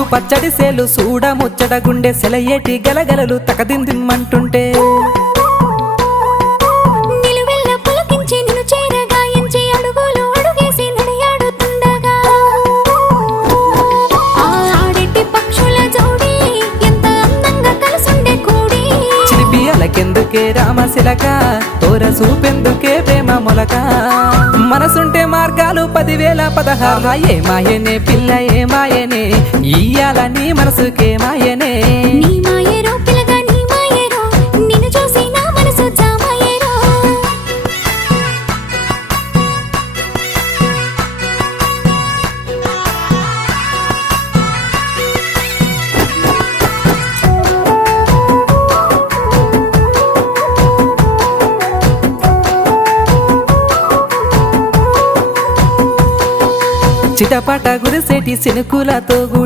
పసు పచ్చడి సేలు సూడ ముచ్చట గుండె సెలయేటి గలగలలు తకదిందిమ్మంటుంటే కెందుకే రామశిలక తోర సూపెందుకే ప్రేమ మొలక మనసుంటే మార్గాలు 10,016 ఏ మాయనే పిల్ల ఏ మాయనే ఇయ్యాల నీ మనసుకే మాయనే నీ మాయరో పిల్లగా నీ మాయరో నిన్ను చూసి నా మనసు జామాయరో చిటపట గురిసేటి సినుకులతో గుడి